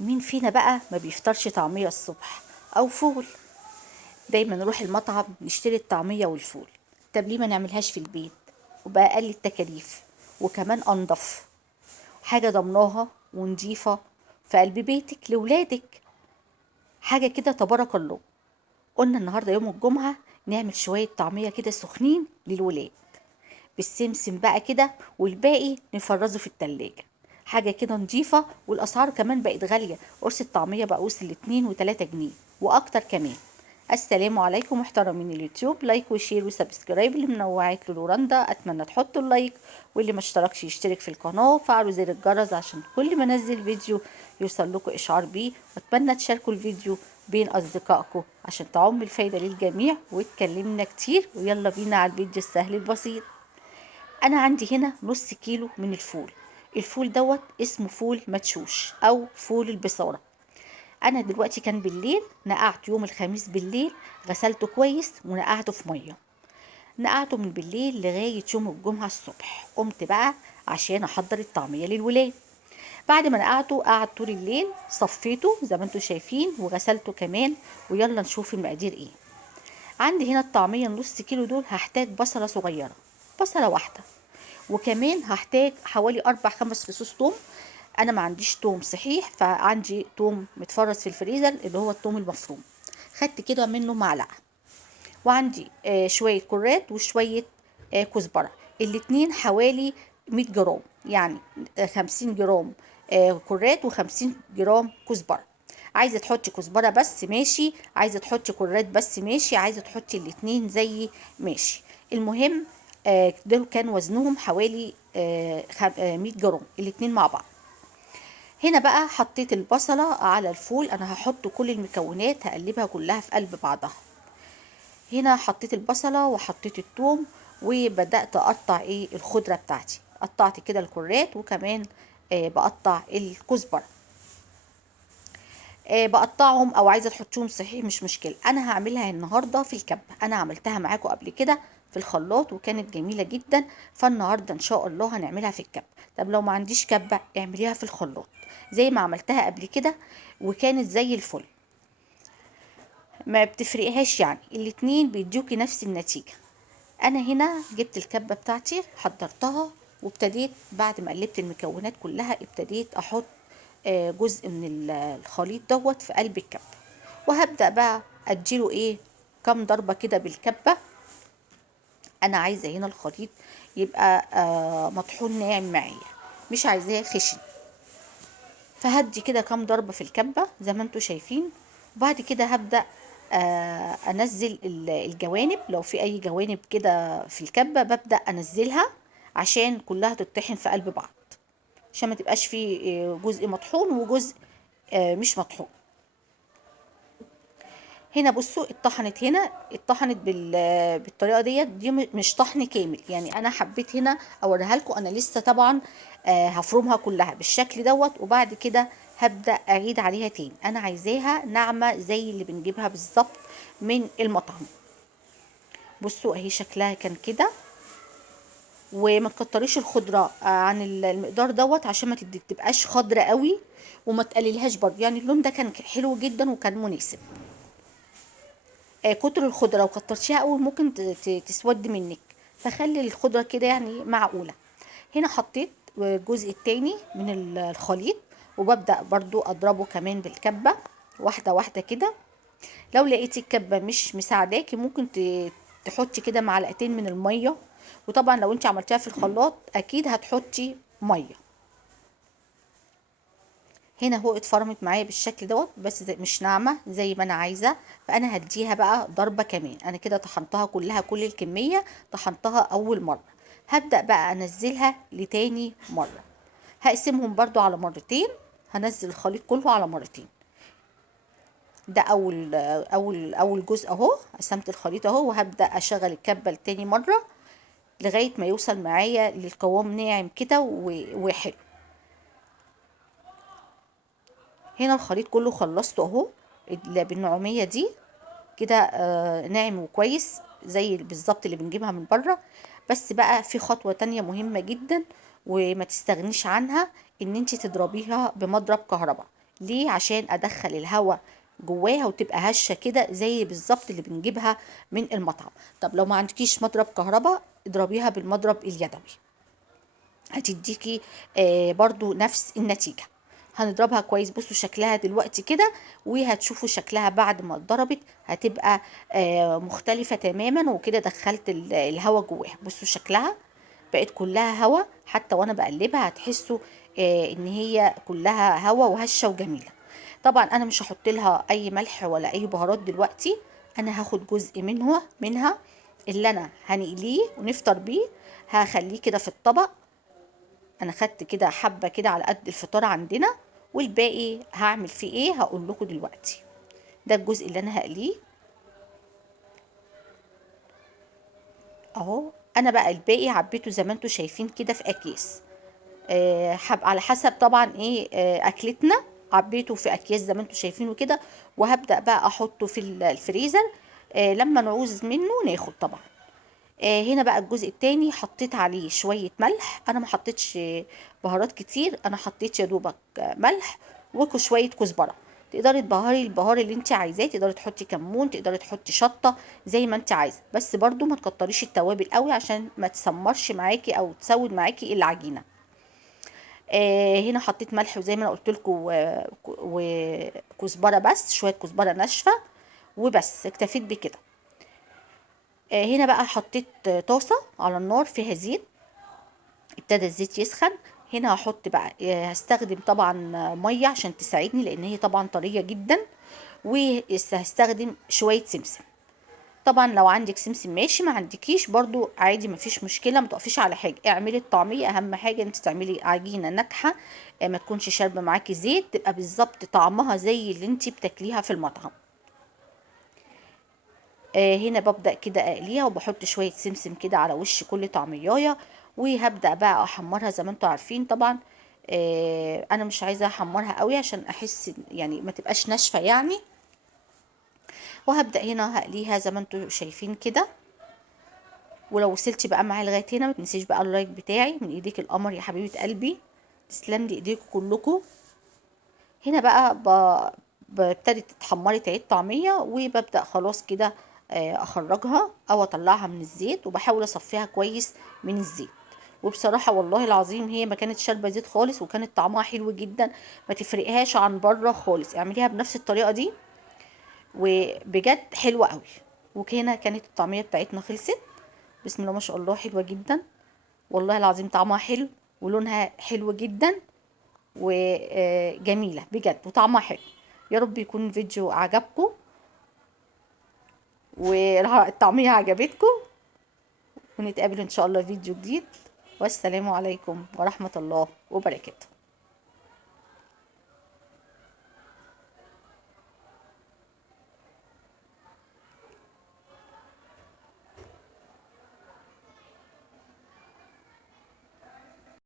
مين فينا بقى ما بيفطرش طعمية الصبح أو فول؟ دايما نروح المطعم نشتري الطعمية والفول. طب ليه ما نعملهاش في البيت وبأقل التكاليف وكمان أنضف؟ حاجة ضمناها ونضيفة في قلب بيتك لولادك، حاجة كده تبارك الله. قلنا النهاردة يوم الجمعة نعمل شوية طعمية كده سخنين للولاد بالسمسم بقى كده، والباقي نفرزه في التلاجة. حاجة كده نضيفة، والأسعار كمان بقت غالية. قرص الطعمية بقى وصل ل2 و3 جنيه وأكتر كمان. السلام عليكم محترمين اليوتيوب، لايك وشير وسبسكرايب. اللي منوعات لورندا أتمنى تحطوا اللايك، واللي ما اشتركش يشترك في القناة وفعلوا زر الجرس عشان كل ما انزل فيديو يوصل لكم إشعار بيه. وأتمنى تشاركوا الفيديو بين أصدقائكم عشان تعم الفايدة للجميع. واتكلمنا كتير ويلا بينا على الفيديو السهل البسيط. انا عندي هنا نص كيلو من الفول. الفول دوت اسمه فول مدشوش او فول البصارة. انا دلوقتي كان بالليل نقعت يوم الخميس بالليل، غسلته كويس ونقعته في ميه. نقعته من بالليل لغاية يوم الجمعة الصبح. قمت بقى عشان احضر الطعمية للولاد. بعد ما نقعته قعد طول الليل، صفيته زي ما انتم شايفين وغسلته كمان. ويلا نشوف المقادير ايه. عندي هنا الطعمية نص كيلو دول هحتاج بصلة صغيرة، بصلة واحدة. وكمان هحتاج حوالي 4 5 فصوص توم. انا ما عنديش توم صحيح، فعندي توم متفرز في الفريزر اللي هو التوم المفروم. خدت كده منه معلقة. وعندي شوية كرات وشوية كزبرة. الاتنين حوالي 100 جرام يعني، 50 جرام كرات و50 جرام كزبرة. عايزة تحطي كزبرة بس ماشي، عايزة تحطي كرات بس ماشي، عايزة تحطي الاتنين زي ماشي. المهم دول كان وزنهم حوالي 100 جرام الاتنين مع بعض. هنا بقى حطيت البصلة على الفول. انا هحط كل المكونات هقلبها كلها في قلب بعضها. هنا حطيت البصلة وحطيت الثوم، وبدأت أقطع الخضرة بتاعتي. قطعت كده الكرات وكمان بقطع الكزبرة. بقطعهم او عايزه تحطيهم صحيح مش مشكله. انا هعملها النهارده في الكبه. انا عملتها معاكم قبل كده في الخلاط وكانت جميله جدا، فالنهارده ان شاء الله هنعملها في الكبه. طب لو ما عنديش كبه اعمليها في الخلاط زي ما عملتها قبل كده وكانت زي الفل. ما بتفرقهاش يعني، الاتنين بيدوكي نفس النتيجة. انا هنا جبت الكبة بتاعتي حضرتها، وابتديت بعد ما قلبت المكونات كلها ابتديت احط جزء من الخليط دوت في قلب الكبة. وهبدأ بقى اديله كام ضربة كده بالكبة. انا عايزة هنا الخليط يبقى مطحون ناعم معايا، مش عايزاه خشن. فهدي كده كام ضربة في الكبة زي ما انتوا شايفين. وبعد كده هبدأ انزل الجوانب. لو في اي جوانب كده في الكبة ببدأ انزلها عشان كلها تطحن في قلب بعض، عشان ما تبقاش في جزء مطحون وجزء مش مطحون. هنا بصوا اتطحنت، هنا اتطحنت بالطريقه دي مش طحن كامل يعني. انا حبيت هنا اوريها لكم. انا لسه طبعا هفرمها كلها بالشكل دوت، وبعد كده هبدا اعيد عليها تاني. انا عايزاها ناعمه زي اللي بنجيبها بالظبط من المطعم. بصوا اهي شكلها كان كده. وما تكتريش الخضره عن المقدار دوت عشان ما تبقاش خضره قوي، وما تقللهاش برضه يعني. اللون ده كان حلو جدا وكان مناسب. كتر الخضره لو كترتيها قوي ممكن تسود منك، فخلي الخضره كده يعني معقوله. هنا حطيت الجزء التاني من الخليط، وببدأ برضو اضربه كمان بالكبة واحدة واحدة كده. لو لقيتي الكبة مش مساعداكي ممكن تحطي كده معلقتين من المية. وطبعا لو انت عملتيها في الخلاط اكيد هتحطي مية. هنا هو اتفرمت معايا بالشكل دوت، بس مش ناعمه زي ما انا عايزه. فانا هديها بقى ضربه كمان. انا كده طحنتها كلها، كل الكميه طحنتها اول مره. هبدا بقى انزلها لتاني مره. هقسمهم برضو على مرتين. هنزل الخليط كله على مرتين. ده اول جزء اهو. قسمت الخليط اهو، وهبدا اشغل الكبه لتاني مره لغايه ما يوصل معايا للقوام ناعم كده وحلو. هنا الخليط كله خلصته اهو بالنعوميه دي كده. ناعم وكويس زي بالظبط اللي بنجيبها من بره. بس بقى في خطوه تانية مهمه جدا وما تستغنيش عنها، ان انت تضربيها بمضرب كهرباء. ليه؟ عشان ادخل الهواء جواها وتبقى هشه كده زي بالظبط اللي بنجيبها من المطعم. طب لو ما عندكيش مضرب كهرباء اضربيها بالمضرب اليدوي، هتديكي برضو نفس النتيجة. هنضربها كويس، بصوا شكلها دلوقتي كده، وهتشوفوا شكلها بعد ما اتضربت هتبقى مختلفة تماما، وكده دخلت الهواء جواها. بصوا شكلها بقت كلها هواء، حتى وانا بقلبها هتحسوا ان هي كلها هواء وهشة وجميلة. طبعا انا مش هحط لها اي ملح ولا اي بهارات دلوقتي، انا هاخد جزء منها اللي انا هنقليه ونفطر بيه، هخليه كده في الطبق. انا خدت كده حبه كده على قد الفطار عندنا، والباقي هعمل فيه ايه هقول لكم دلوقتي. ده الجزء اللي انا هقليه اهو. انا بقى الباقي عبيته زي ما انتم شايفين كده في اكياس، على حسب طبعا ايه اكلتنا. عبيته في اكياس زي ما انتم شايفينه كده، وهبدا بقى احطه في الفريزر لما نعوز منه ناخد طبعا. هنا بقى الجزء التاني حطيت عليه شوية ملح، انا ما حطيتش بهارات كتير، انا حطيت يا دوبك ملح وشوية كزبرة. تقدري تبهري البهار اللي انت عايزاه، تقدري تحطي كمون، تقدري تحطي شطة زي ما انت عايزة، بس برضو ما تكتريش التوابل قوي عشان ما تسمرش معاكي او تسود معاكي العجينة. هنا حطيت ملح وزي ما انا قلت لكم وكزبرة، بس شوية كزبرة ناشفة وبس، اكتفيت بكده. هنا بقى حطيت طاسة على النار فيها زيت، ابتدى الزيت يسخن. هنا هحط بقى هستخدم طبعا مية عشان تساعدني لان هي طبعا طرية جدا، وهستخدم شوية سمسم. طبعا لو عندك سمسم ماشي، ما عندكيش برضو عادي، ما فيش مشكلة، ما تقفيش على حاجة. اعملي الطعمية، اهم حاجة انت تعملي عجينة ناجحة ما تكونش شاربة معاكي زيت، تبقى بالظبط طعمها زي اللي انت بتاكليها في المطعم. هنا ببدأ كده اقليها وبحط شوية سمسم كده على وش كل طعميايه، وهبدأ بقى احمرها زي ما انتوا عارفين طبعا. انا مش عايزة احمرها قوي عشان احس يعني ما تبقاش ناشفة يعني. وهبدأ هنا هقليها زي ما انتوا شايفين كده. ولو وصلتي بقى معايا لغاية هنا ما تنسيش بقى اللايك بتاعي، من ايديك القمر يا حبيبة قلبي، تسلم لي ايديكم كلكم. هنا بقى ابتدت اتحمرت اهي الطعمية، وببدأ خلاص كده اخرجها او اطلعها من الزيت، وبحاول اصفيها كويس من الزيت. وبصراحة والله العظيم هي ما كانت شاربة زيت خالص، وكانت طعمها حلو جدا، ما تفرقهاش عن بره خالص. اعمليها بنفس الطريقة دي وبجد حلوة قوي. وكده كانت الطعمية بتاعتنا خلصت. بسم الله ما شاء الله، حلوة جدا والله العظيم، طعمها حلو ولونها حلو جدا وجميلة بجد وطعمها حلو. يا رب يكون الفيديو عجبكم والطعمية عجبتكم، ونتقابل ان شاء الله في فيديو جديد، والسلام عليكم ورحمة الله وبركاته.